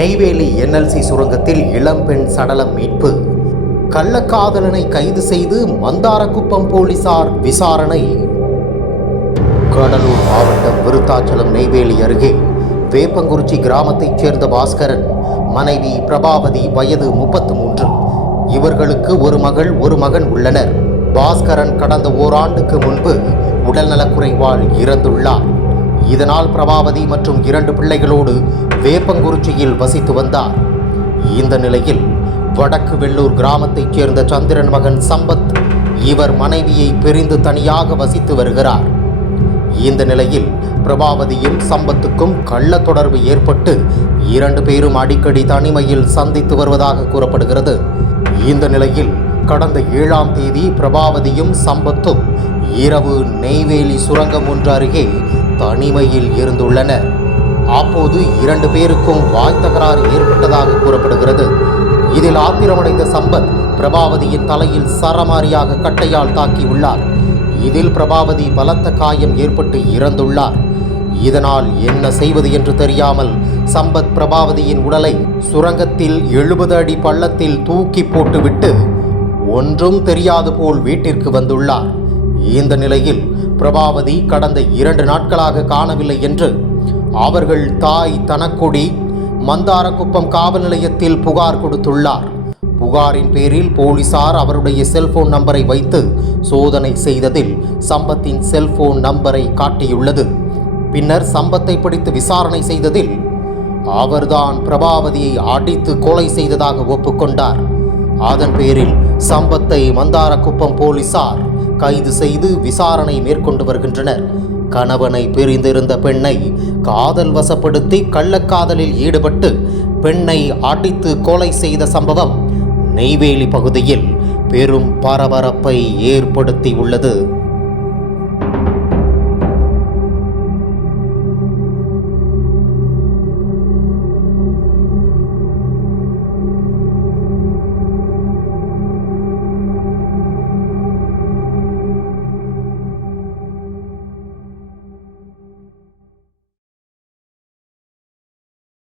Neyveli NLC சுரங்கத்தில் இளம்பெண் சடலம் மீட்பு. கள்ளக்காதலனை கைது செய்து மந்தாரக்குப்பம் போலீசார் விசாரணை. கடலூர் மாவட்டம் விருத்தாச்சலம் நெய்வேலி அருகே வேப்பங்குறிச்சி கிராமத்தைச் சேர்ந்த பாஸ்கரன் மனைவி பிரபாவதி வயது 33. இவர்களுக்கு ஒரு மகள் ஒரு மகன் உள்ளனர். பாஸ்கரன் கடந்த ஓராண்டுக்கு முன்பு உடல்நலக்குறைவால் இறந்துள்ளார். இதனால் பிரபாவதி மற்றும் 2 பிள்ளைகளோடு வேப்பங்குறிச்சியில் வசித்து வந்தார். இந்த நிலையில் வடக்கு வெள்ளூர் கிராமத்தைச் சேர்ந்த சந்திரன் மகன் சம்பத் இவர் மனைவியை பிரிந்து தனியாக வசித்து வருகிறார். இந்த நிலையில் பிரபாவதியும் சம்பத்துக்கும் கள்ள தொடர்பு ஏற்பட்டு 2 பேரும் அடிக்கடி தனிமையில் சந்தித்து வருவதாக கூறப்படுகிறது. இந்த நிலையில் கடந்த 7ஆம் தேதி பிரபாவதியும் சம்பத்தும் இரவு நெய்வேலி சுரங்கம் ஒன்று அருகே தனிமையில் இருந்துள்ளனர். அப்போது 2 பேருக்கும் வாய் தகராறு ஏற்பட்டதாக கூறப்படுகிறது. இதில் ஆத்திரமடைந்த சம்பத் பிரபாவதியின் தலையில் சரமாரியாக கட்டையால் தாக்கியுள்ளார். இதில் பிரபாவதி பலத்த காயம் ஏற்பட்டு இறந்துள்ளார். இதனால் என்ன செய்வது என்று தெரியாமல் சம்பத் பிரபாவதியின் உடலை சுரங்கத்தில் 70 அடி பள்ளத்தில் தூக்கி போட்டுவிட்டு ஒன்றும் தெரியாது போல் வீட்டிற்கு வந்துள்ளார். இந்த நிலையில் பிரபாவதி கடந்த 2 நாட்களாக காணவில்லை என்று அவர்கள் தாய் தனக்குடி மந்தாரக்குப்பம் காவல் நிலையத்தில் புகார் கொடுத்துள்ளார். புகாரின் பேரில் போலீசார் அவருடைய செல்போன் நம்பரை வைத்து சோதனை செய்ததில் சம்பத்தின் செல்போன் நம்பரை காட்டியுள்ளது. பின்னர் சம்பத்தை பிடித்து விசாரணை செய்ததில் அவர்தான் பிரபாவதியை அடித்து கொலை செய்ததாக ஒப்புக்கொண்டார். அதன் பேரில் சம்பத்தை மந்தாரக்குப்பம் போலீசார் கைது செய்து விசாரணை மேற்கொண்டு வருகின்றனர். கணவனை பிரிந்திருந்த பெண்ணை காதல் வசப்படுத்தி கள்ளக்காதலில் ஈடுபட்டு பெண்ணை அடித்து கொலை செய்த சம்பவம் நெய்வேலி பகுதியில் பெரும் பரபரப்பை ஏற்படுத்தியுள்ளது.